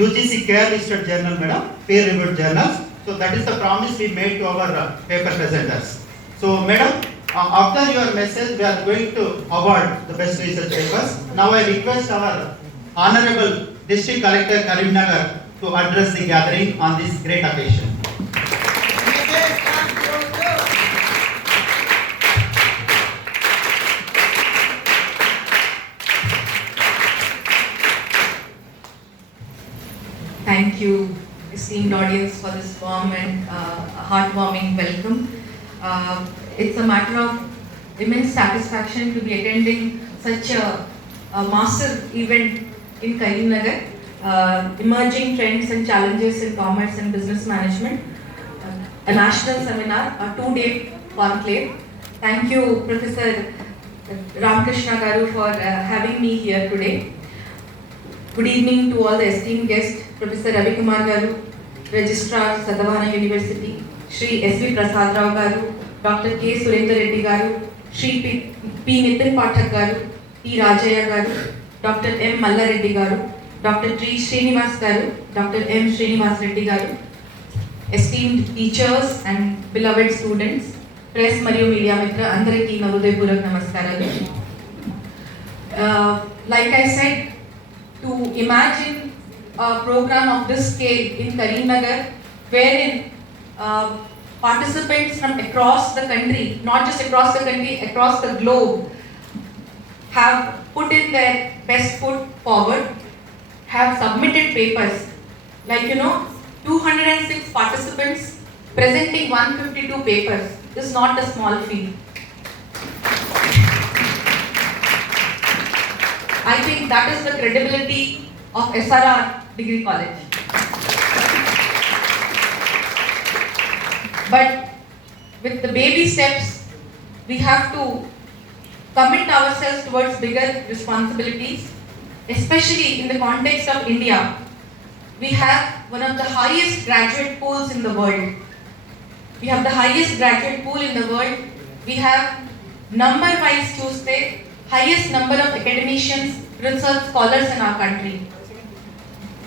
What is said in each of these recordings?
UGC care listed journal, madam, peer reviewed journals. So that is the promise we made to our paper presenters. So madam, after your message, we are going to award the best research papers. Now I request our Honorable District Collector Karimnagar to address the gathering on this great occasion. Thank you, esteemed audience, for this warm and heartwarming welcome. It's a matter of immense satisfaction to be attending such a massive event in Karimnagar, emerging trends and challenges in commerce and business management, a national seminar, a 2-day conclave. Thank you, Professor Ramakrishna Garu, for having me here today. Good evening to all the esteemed guests, Professor Ravi Kumar Garu, Registrar, Sadavana University, Shri S.V. Prasad Rao Garu, Dr. K. Surendra Reddy Garu, Shri P. Nitin Pathak Garu, P. Rajaya Garu, Dr. M. Malla Reddy Garu, Dr. G. Srinivas Garu, Dr. M. Srinivas Reddy Garu, esteemed teachers and beloved students, press Mariyu media mitra, andariki na hrudayapurak namaskaralu. Like I said, to imagine a program of this scale in Karimnagar, wherein participants from across the country, not just across the country, across the globe, have put in their best foot forward, have submitted papers. Like 206 participants presenting 152 papers is not a small feat. I think that is the credibility of SRR Degree College. But with the baby steps, we have to commit ourselves towards bigger responsibilities, especially in the context of India. We have one of the highest graduate pools in the world. We have the highest graduate pool in the world. We have number-wise Tuesday, highest number of academicians, research scholars in our country.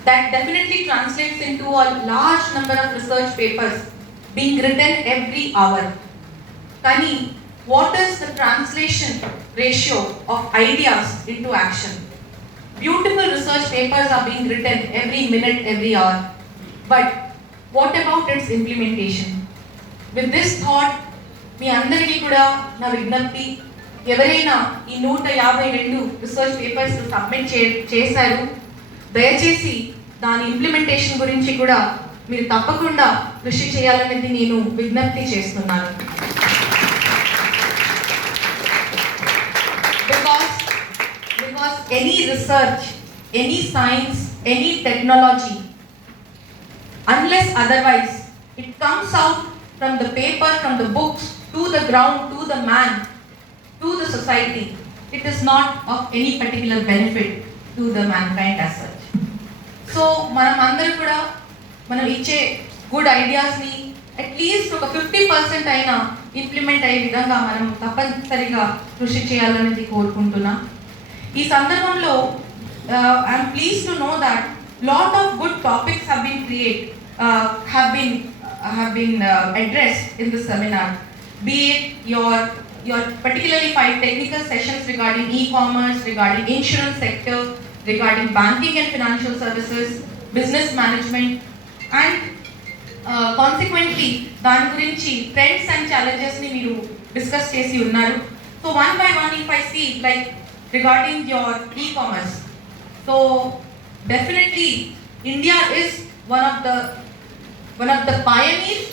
That definitely translates into a large number of research papers being written every hour. Kani, what is the translation ratio of ideas into action? Beautiful research papers are being written every minute, every hour. But what about its implementation? With this thought, మీ అందరికీ కూడా నా విజ్ఞప్తి, ఎవరైనా ఈ 152 research papers submit చేశారు, దయచేసి దాని ఇంప్లిమెంటేషన్ గురించి కూడా మీరు తప్పకుండా కృషి చేయాలనేది నేను విజ్ఞప్తి చేస్తున్నాను. Because any research, any science, any technology, unless otherwise, it comes out from the paper, from the books, to the ground, to the man, to the society. It is not of any particular benefit to the mankind as such. So, మనం అందరూ కూడా మనం ఇచ్చే గుడ్ ఐడియాస్ని అట్లీస్ట్ ఒక 50% అయినా ఇంప్లిమెంట్ అయ్యే విధంగా మనం తప్పనిసరిగా కృషి చేయాలనేది కోరుకుంటున్నా. ఈ సందర్భంలో I'm pleased to know that lot of good topics have been addressed in this seminar, be it your particularly 5 technical sessions regarding e-commerce, regarding insurance sector, regarding banking and financial services, business management, and consequently దాని గురించి trends and challenges ని మీరు డిస్కస్ చేసి ఉన్నారు. So one by one, if I see like regarding your e-commerce, so definitely India is one of the pioneers,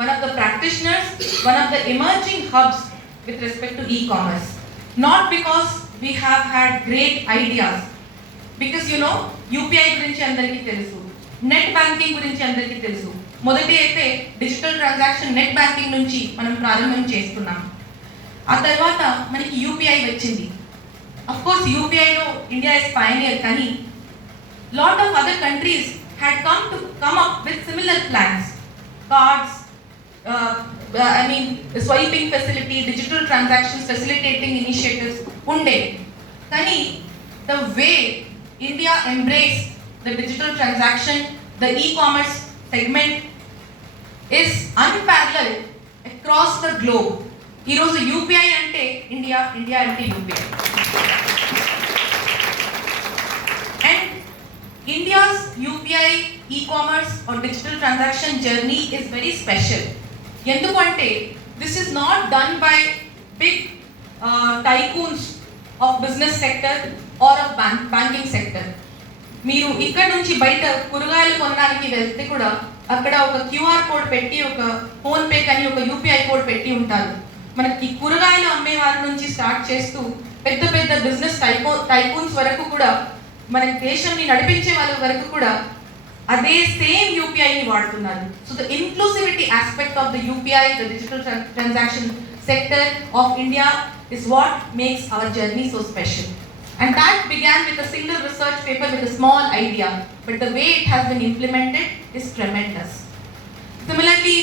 one of the practitioners, one of the emerging hubs with respect to e-commerce. Not because we have had great ideas, because UPI గురించి అందరికీ తెలుసు, net banking గురించి అందరికీ తెలుసు. మొదటి అయితే digital transaction net banking నుంచి మనం ప్రారంభం చేస్తున్నాం. ఆ తర్వాత మనకి యూపీఐ వచ్చింది. అఫ్ కోర్స్ యూపీఐలో ఇండియా ఇస్ పయనియర్, కానీ lot of other countries had come up with similar plans, cards, swiping facility, digital transactions facilitating initiatives unde. Kani the way India embraced the digital transaction, the e-commerce segment is unparalleled across the globe. ఈరోజు యూపీఐ అంటే India, India అంటే UPI. And India's UPI e-commerce or digital transaction journey is very special. ఎందుకంటే this is not done by big tycoons of business sector or of banking sector. మీరు ఇక్కడ నుంచి బయట కూరగాయలు కొనడానికి వెళ్తే కూడా అక్కడ ఒక క్యూఆర్ కోడ్ పెట్టి, ఒక ఫోన్ పే కానీ ఒక యూపీఐ కోడ్ పెట్టి ఉంటారు. మనకి కూరగాయలు అమ్మే వారి నుంచి స్టార్ట్ చేస్తూ పెద్ద పెద్ద బిజినెస్ టైకూన్స్ వరకు కూడా, మన దేశాన్ని నడిపించే వాళ్ళ వరకు కూడా అదే సేమ్ యూపీఐని వాడుతున్నారు. So the inclusivity aspect of the UPI, the digital transaction sector of India is what makes our journey so special. And that began with a single research paper with a small idea, but the way it has been implemented is tremendous. Similarly,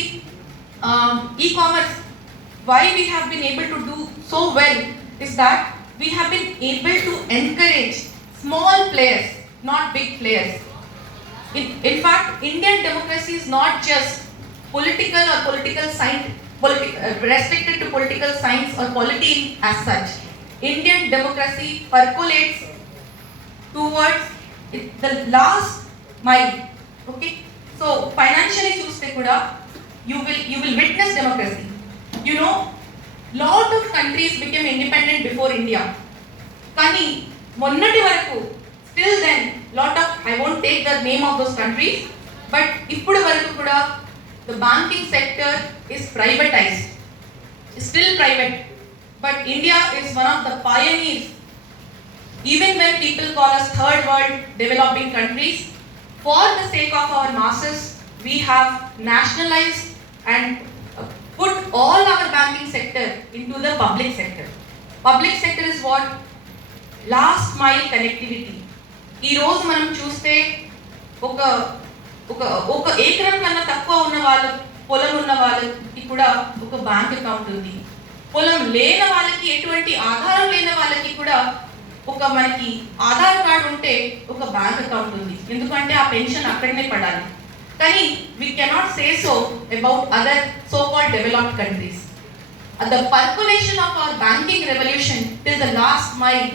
e-commerce, why we have been able to do so well is that we have been able to encourage small players, not big players. In fact, Indian democracy is not just political or political science, restricted to political science or polity as such. Indian democracy percolates towards the last mile. Okay, so financially చూస్తే కూడా you will witness democracy. You know, lot of countries became independent before India. కానీ మొన్నటి వరకు still then lot of, I won't take the name of those countries, but ఇప్పుడు వరకు కూడా the banking sector is privatized, still private. But India is one of the pioneers. Even when people call us third world developing countries, for the sake of our masses, we have nationalized and put all our banking sector into the public sector. Public sector is what? Last mile connectivity. ఈ రోజు మనం చూస్తే ఒక ఏకరం కన్నా తక్కువ ఉన్న వాళ్ళ పొలం ఉన్న వాళ్ళకి కూడా ఒక బ్యాంక్ అకౌంట్ ఉంది. పొలం లేని వాళ్ళకి, ఎటువంటి ఆధారం లేని వాళ్ళకి కూడా ఒక మనకి ఆధార్ కార్డు ఉంటే ఒక బ్యాంక్ అకౌంట్ ఉంది. ఎందుకంటే ఆ పెన్షన్ అక్కడనే పడాలి. కానీ we cannot say so about other so-called developed countries. The percolation of our banking revolution till the last mile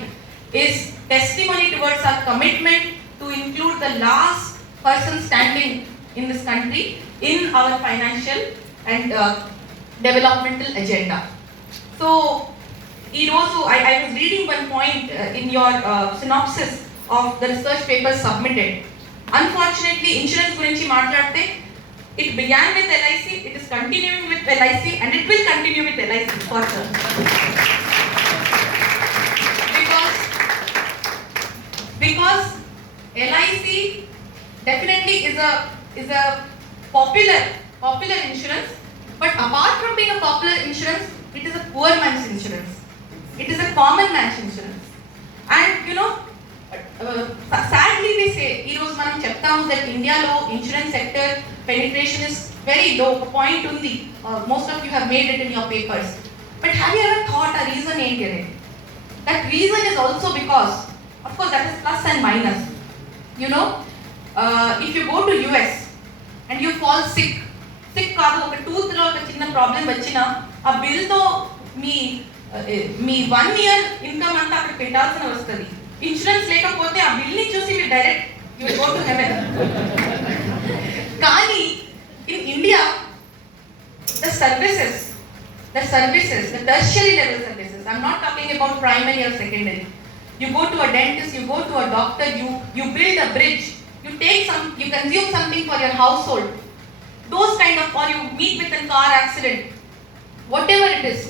is testimony towards our commitment to include the last person standing in this country in our financial and developmental agenda. So, I was reading one point in your synopsis of the research paper submitted. Unfortunately, insurance gurinchi maatladte, it began with LIC, it is continuing with LIC, and it will continue with LIC further. Because LIC definitely is a popular insurance, but apart from being a popular insurance, it is a poor man's insurance. It is a common man's insurance. And you know, sadly we say, ఈరోజు మనం చెప్తాము that Indiaలో insurance sector penetration is very low. A point ఉంది. Most of you have made it in your papers. But have you ever thought a reason ఏంటి అనేది? That reason is also because, of course, that is plus and minus. You know, if you go to US and you fall sick కాదు, ఒక టూత్ లో ఒక చిన్న ప్రాబ్లం వచ్చినా ఆ బిల్ తో మీ 1 year ఇన్కమ్ అంతా అక్కడ పెట్టాల్సిన వస్తుంది. ఇన్సూరెన్స్ లేకపోతే ఆ బిల్ ని చూసి మీరు direct you will go to heaven. కానీ in India the services, the tertiary level services, I'm not talking about primary or secondary. You go to a dentist, you go to a doctor, you build a bridge, you consume something for your household, those kind of, or you meet with a car accident, whatever it is,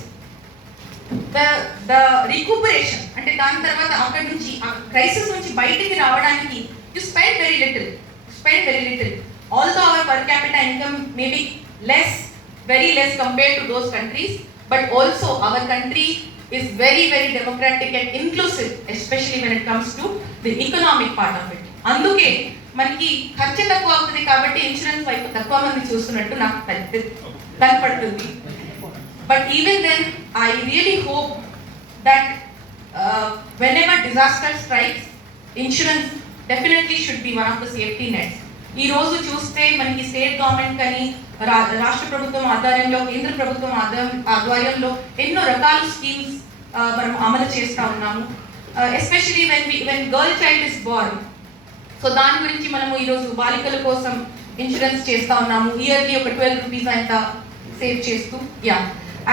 the recuperation అంటే దాని తర్వాత అక్కడ నుంచి ఆ క్రైసిస్ నుంచి బయటికి రావడానికి you spend very little. Although our per capita income may be very less compared to those countries, but also our country is very democratic and inclusive, especially when it comes to the economic part of it. అందుకే మనకి ఖర్చు తక్కువ అవుతుంది కాబట్టి ఇన్సూరెన్స్ వైపు తక్కువ మంది చూస్తున్నట్టు నాకు కనపడుతుంది. But even then, I really hope that whenever disaster strikes, insurance definitely should be one of the safety nets. ఈ రోజు చూస్తే మనకి స్టేట్ గవర్నమెంట్ కానీ రాష్ట్ర ప్రభుత్వం ఆధ్వర్యంలో కేంద్ర ప్రభుత్వం ఆధ్వర్యంలో ఎన్నో రకాల స్కీమ్స్ మనం అమలు చేస్తూ ఉన్నాము. Especially when girl child is Born, so దాని గురించి మనము ఈరోజు బాలికల కోసం ఇన్సూరెన్స్ చేస్తూ ఉన్నాము. ఇయర్లీ ఒక 12 రూపీస్ అంత సేవ్ చేస్తూ.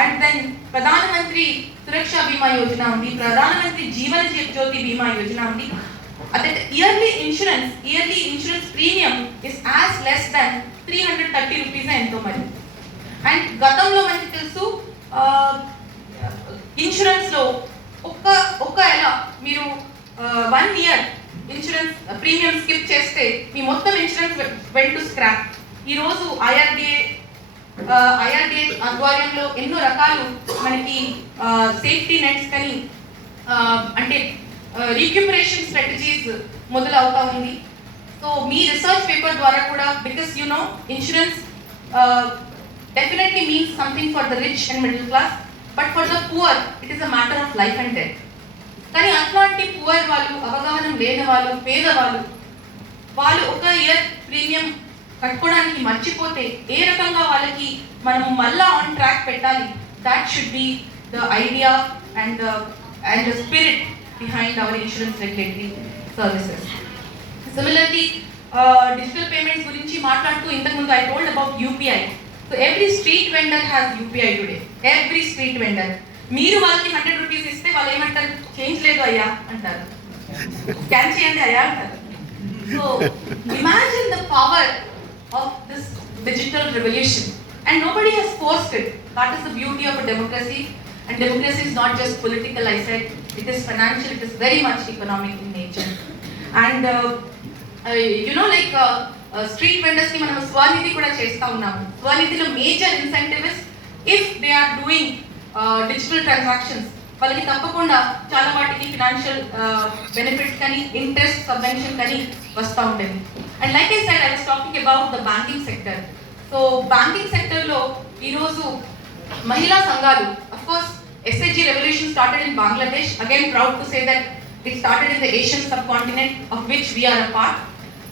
అండ్ దెన్ ప్రధానమంత్రి సురక్ష బీమా యోజన ఉంది, ప్రధానమంత్రి జీవన జ్యోతి బీమా యోజన ఉంది. That yearly insurance premium is as less than 330 rupees ఎంతో మరి. అండ్ గతంలో మనకి తెలుసు ఇన్సూరెన్స్ లో ఒక్క ఎలా మీరు 1 year ఇన్సూరెన్స్ ప్రీమియం స్కిప్ చేస్తే మీ మొత్తం ఇన్సూరెన్స్ వెంట్ టు స్క్రాప్. ఈరోజు ఐఆర్డిఏ ఆధ్వర్యంలో ఎన్నో రకాలు మనకి సేఫ్టీ నెట్స్ కానీ అంటే రీక్యుపరేషన్ స్ట్రాటజీస్ మొదలవుతా ఉంది. సో మీ రీసెర్చ్ పేపర్ ద్వారా కూడా, because you know insurance definitely means something for the rich and middle class, but for the poor it is a matter of life and death. కానీ అట్లాంటి పువర్ వాళ్ళు, అవగాహన లేని వాళ్ళు, పేదవాళ్ళు, వాళ్ళు ఒక ఇయర్ ప్రీమియం కట్టుకోవడానికి మర్చిపోతే ఏ రకంగా వాళ్ళకి మనం మళ్ళా ఆన్ ట్రాక్ పెట్టాలి, that should be the idea and the spirit behind our insurance regulatory services. Similarly, digital payments gurinchi maatladutu intaku mundu I told about UPI. So every street vendor has UPI today. Every street vendor. Meeru vallaki 100 rupees iste vallu emantaru, change ledu ayya antaru, scan cheyandi ayya antaru. So imagine the power of this digital revolution, and nobody has forced it. That is the beauty of a democracy. And democracy is not just political, I said, it is financial, it is very much economic in nature. And street vendors ki manam Swanidhi kuda chestha unnamu. Swanidhilo major incentive is if they are doing digital transactions, వాళ్ళకి తప్పకుండా చాలా వాటికి financial benefits కానీ interest subvention కానీ వస్తూ ఉంటుంది. And like I said, I was talking about the banking sector. So banking సెక్టర్లో ఈరోజు మహిళా సంఘాలు, of course SHG revolution started in Bangladesh, again proud to say that it started in the Asian subcontinent of which we are a part,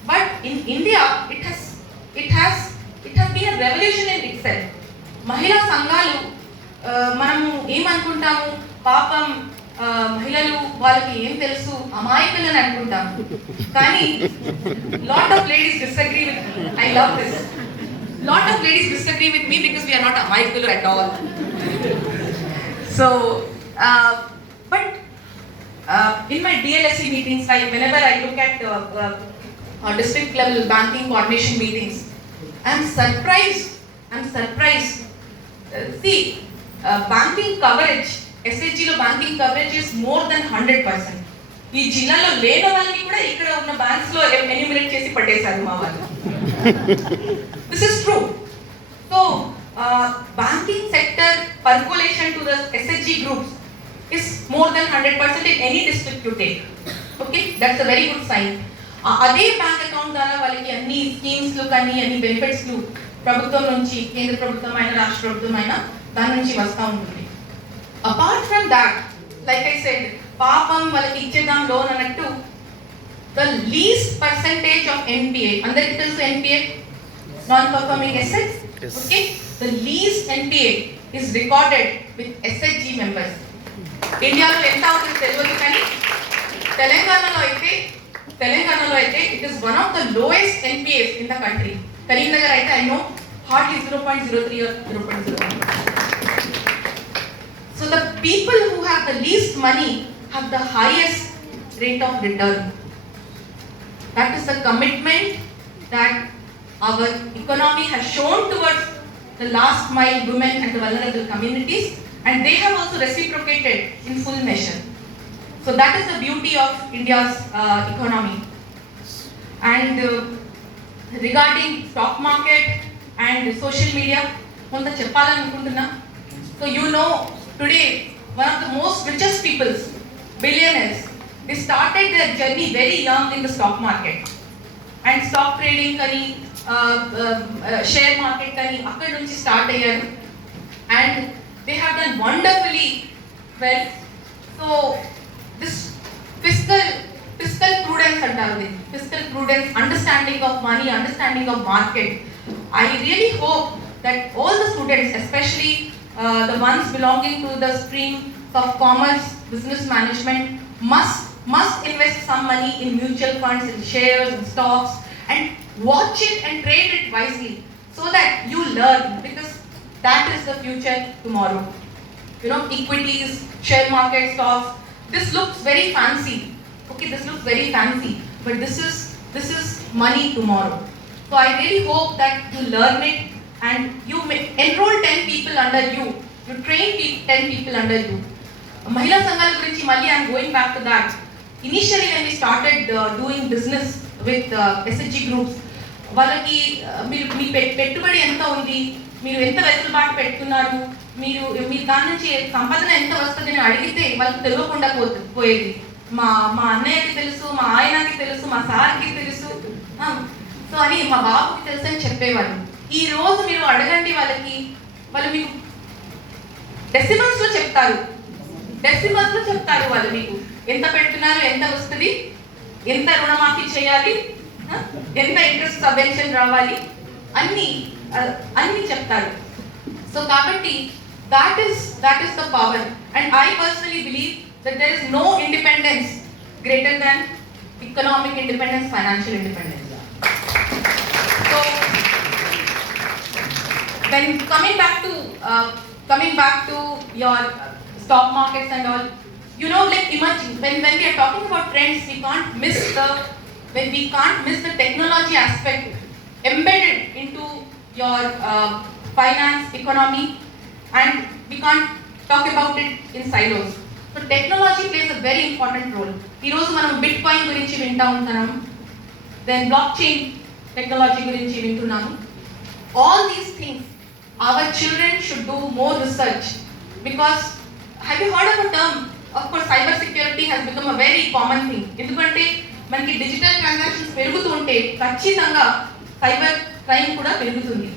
but in India it has been a revolution in itself. మహిళా సంఘాలు మనము ఏమనుకుంటాము, పాపం మహిళలు వాళ్ళకి ఏం తెలుసు, అమాయకులు అని అనుకుంటాము. కానీ lot of ladies disagree with me. I love this. Lot of ladies disagree with me because we are not amayakulu at all. So, but in my DLSE meetings, whenever I look at district level banking coordination meetings, I'm surprised. See, banking coverage, SHG lo banking coverage is more than 100%. ఈ జిల్లాలో లేని వాళ్ళని కూడా ఇక్కడ ఉన్న బ్యాంక్స్ లో ఎన్యూమినేట్ చేసి పట్టేశారు మా వాళ్ళు. This is true. So, banking sector percolation to the SHG groups is more than 100% in any district you take. Okay, that's a very good sign. అదే బ్యాంక్ అకౌంట్ ద్వారా వాళ్ళకి అన్ని స్కీమ్స్ లు కానీ అన్ని బెనిఫిట్స్ లు ప్రభుత్వం నుంచి, కేంద్ర ప్రభుత్వం అయినా రాష్ట్ర ప్రభుత్వం అయినా దాని నుంచి వస్తూ ఉంటుంది. Apart from that, like I said, పాపం వాళ్ళకి ఇచ్చేద్దాం లోన్ అన్నట్టు the least percentage of NPA, అందరికీ తెలుసు NPA, non performing assets. Yes. Okay, the least NPA is recorded with SHG members. ఇండియాలో ఎంత అవుతుంది తెలియదు, కానీ తెలంగాణలో అయితే it is one of the lowest NPAs in the country. Karimnagar అయితే I know hardly 0.03 or 0.01. So the people who have the least money have the highest rate of return. That is the commitment that our economy has shown towards the last mile women and the vulnerable communities, and they have also reciprocated in full measure. So that is the beauty of India's economy. And regarding stock market and social media, కొంత చెప్పాలనుకుంటున్నా. So you know, today one of the most richest peoples, billionaires, they started their journey very young in the stock market, and stock trading kani share market kani akkad nunchi start ayyaru, and they have done wonderfully well. So this fiscal fiscal prudence అంటారు. Fiscal prudence, understanding of money, understanding of market. I really hope that all the students, especially the ones belonging to the stream of commerce, business management, must invest some money in mutual funds, in shares, in stocks, and watch it and trade it wisely so that you learn, because that is the future tomorrow. You know, equities, share market, stocks. This looks very fancy. Okay, this looks very fancy, but this is money tomorrow. So I really hope that you learn it and you enroll 10 people under you. You train 10 people under you. Mahila Sanghal gurinchi malli I am going back to that. Initially when we started doing business with SHG groups, వాళ్ళకి మీరు మీ పెట్టుబడి ఎంత ఉంది, మీరు ఎంత వెసులుబాటు పెట్టుకున్నారు, మీరు దాని నుంచి సంపాదన ఎంత వస్తుంది అని అడిగితే వాళ్ళకి తెలియకుండా పోయేది. మా అన్నయ్యకి తెలుసు, మా ఆయనకి తెలుసు, మా సార్కి తెలుసు, సో అని మా బాబుకి తెలుసు అని చెప్పేవాళ్ళు. ఈ రోజు మీరు అడగండి వాళ్ళకి, వాళ్ళు మీకు డెసిమల్స్ లో చెప్తారు వాళ్ళు మీకు ఎంత పెడుతున్నారు, ఎంత వస్తుంది, ఎంత రుణమాఫీ చేయాలి, ఎంత ఇంట్రెస్ట్ సబ్వెన్షన్ రావాలి, అన్ని చెప్తారు. సో కాబట్టి that is the power, and I personally believe that there is no independence greater than economic independence, financial independence. So when coming back to your stock markets and all, you know, like imagine when we are talking about trends, we can't miss the technology aspect embedded into your finance, economy, and we can't talk about it in silos. So technology plays a very important role. ఈ రోజు మనం బిట్కాయిన్ గురించి వింటా ఉంటున్నాం, then block chain technology గురించి వింటున్నాము. All these things our children should do more research, because have you heard of a term? Of course cyber security has become a very common thing. ఎందుకంటే మనకి డిజిటల్ ట్రాన్సాక్షన్స్ పెరుగుతూ ఉంటే ఖచ్చితంగా cyber crime కూడా పెరుగుతుంది.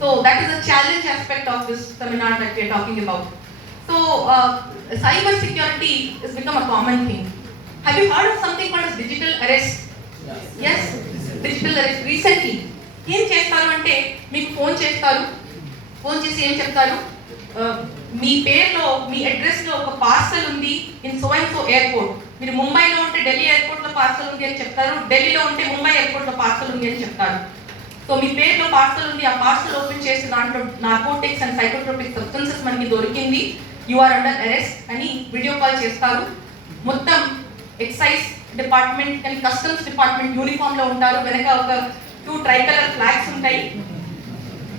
So that is a challenge aspect of this seminar that we are talking about. So cyber security has become a common thing. Have you heard of something called as digital arrest? Yes, digital arrest. Recently ఏం చేస్తారు అంటే మీకు ఫోన్ చేసి ఏం చెప్తారు, మీ పేరులో, మీ అడ్రస్లో ఒక పార్సల్ ఉంది in so and so airport. మీరు ముంబైలో ఉంటే ఢిల్లీ ఎయిర్పోర్ట్లో పార్సల్ ఉంది అని చెప్తారు, ఢిల్లీలో ఉంటే ముంబై ఎయిర్పోర్ట్లో పార్సల్ ఉంది అని చెప్తారు. సో మీ పేరులో పార్సల్ ఉంది, ఆ పార్సల్ ఓపెన్ చేసి దాంట్లో నార్కోటిక్స్ అండ్ సైకోట్రోపిక్ సబ్స్టెన్సెస్ మనకి దొరికింది, యు ఆర్ అండర్ అరెస్ట్ అని వీడియో కాల్ చేస్తారు. మొత్తం ఎక్సైజ్ డిపార్ట్మెంట్ కానీ కస్టమ్స్ డిపార్ట్మెంట్ యూనిఫామ్ లో ఉంటారు, వెనక ఒక 2 ట్రైకలర్ ఫ్లాగ్స్ ఉంటాయి.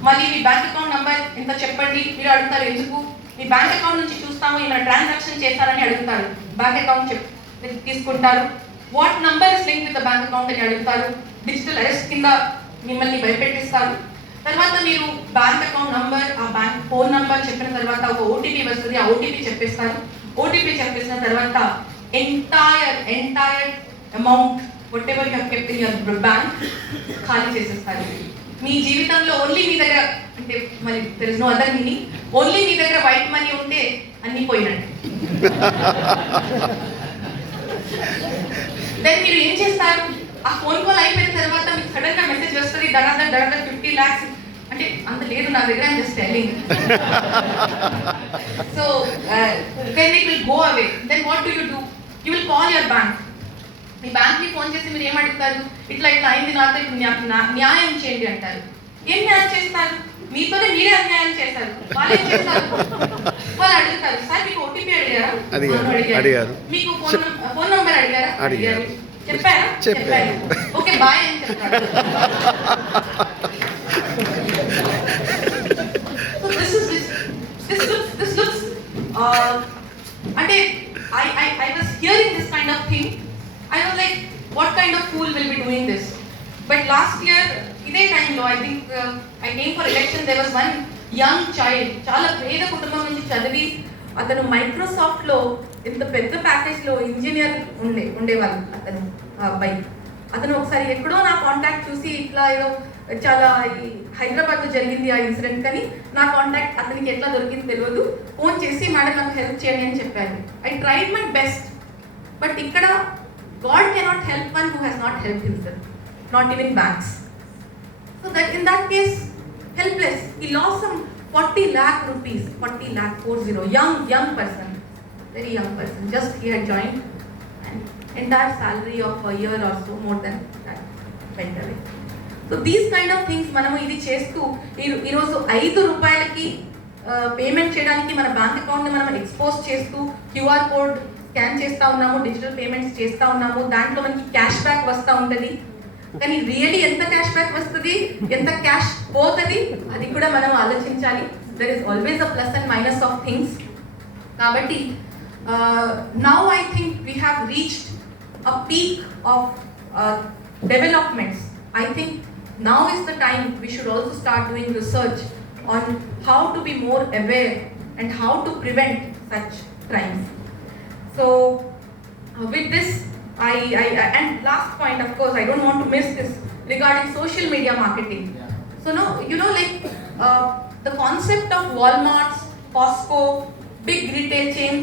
మళ్ళీ మీ బ్యాంక్ అకౌంట్ నంబర్ ఎంత చెప్పండి, మీరు అడుగుతారు ఎందుకు, మీ బ్యాంక్ అకౌంట్ నుంచి చూస్తాము ఏమైనా ట్రాన్సాక్షన్ చేస్తారని అడుగుతారు, బ్యాంక్ అకౌంట్ తీసుకుంటారు. What number is link with the bank account అని అడుగుతారు. డిజిటల్ అరెస్ట్ కింద మిమ్మల్ని భయపెట్టిస్తారు. తర్వాత మీరు బ్యాంక్ అకౌంట్ నంబర్, ఆ బ్యాంక్ ఫోన్ నంబర్ చెప్పిన తర్వాత ఒక ఓటీపీ వస్తుంది, ఆ ఓటీపీ చెప్పేస్తారు. ఓటీపీ చెప్పేసిన తర్వాత entire amount whatever you have kept in your bank ఖాళీ చేసేస్తారు. మీ జీవితంలో ఓన్లీ మీ దగ్గర, అంటే మరి there is no other meaning, only మీ దగ్గర వైట్ మనీ ఉంటే అన్నీ పోయినట్టు. దెన్ మీరు ఏం చేస్తారు, ఆ ఫోన్ కాల్ అయిపోయిన తర్వాత మీకు సడన్ గా మెసేజ్ వస్తుంది, దరాదర్ 50 lakhs, అంటే అంత లేదు నా దగ్గర, I'm just telling. So then it will go away. Then what do you will call your bank. మీ బ్యాంక్ ని ఫోన్ చేసి మీరు ఏమడుగుతారు, ఇట్లా అయింది నాతో, ఇప్పుడు న్యాయం చేయండి అంటారు. ఏం న్యాయం చేస్తారు, మీతోనే మీరే అన్యాయం చేస్తారు. వాళ్ళు ఏం చేస్తారు, వాళ్ళు అడుగుతారు, సార్ మీకు ఓటీపీ అడిగారా, అడిగారు, మీకు ఫోన్ నంబర్ అడిగారా, అడిగారు, చెప్పారు, ఓకే బాయ్ అని చెప్తారు. So this looks అంటే I was hearing this kind of thing. I was like, what kind of fool will be doing this? But last year ఇదే టైంలో I think I came for election. There was one young child, చాలా పేద కుటుంబం నుంచి చదివి అతను మైక్రోసాఫ్ట్ లో ఇంత పెద్ద ప్యాకేజ్ లో ఇంజనీర్ ఉండేవాళ్ళు అతను, ఆ అబ్బాయి. అతను ఒకసారి ఎక్కడో నా కాంటాక్ట్ చూసి ఇట్లా ఏదో చాలా హైదరాబాద్ లో జరిగింది ఆ ఇన్సిడెంట్, కానీ నా కాంటాక్ట్ అతనికి ఎట్లా దొరికింది తెలియదు. ఫోన్ చేసి మేడం నాకు హెల్ప్ చేయండి అని చెప్పాను. I tried my best. But ఇక్కడ God cannot help one who has not helped himself, not even banks. So that in that case, helpless. He lost some 40 lakh rupees, 40 lakh, 40, young person, very young person. Just he had joined and entire salary of a year or so, more than that, went away. So these kind of things మనము ఇది చేస్తూ ఈరోజు 5 రూపాయలకి పేమెంట్ చేయడానికి మన బ్యాంక్ అకౌంట్ని మనం ఎక్స్పోజ్ చేస్తూ క్యూఆర్ కోడ్ స్కాన్ చేస్తూ ఉన్నాము, డిజిటల్ పేమెంట్స్ చేస్తూ ఉన్నాము, దాంట్లో మనకి క్యాష్ బ్యాక్ వస్తూ ఉంటుంది. కానీ రియలీ ఎంత క్యాష్ బ్యాక్ వస్తుంది, ఎంత క్యాష్ పోతుంది, అది కూడా మనం ఆలోచించాలి. There is always a plus and minus of things. కాబట్టి now I think we have reached a peak of developments. I think now is the time we should also start doing research on how to be more aware and how to prevent such crimes. So with this, and last point, of course, I don't want to miss this regarding social media marketing. So no, the concept of Walmarts, Costco, big retail chains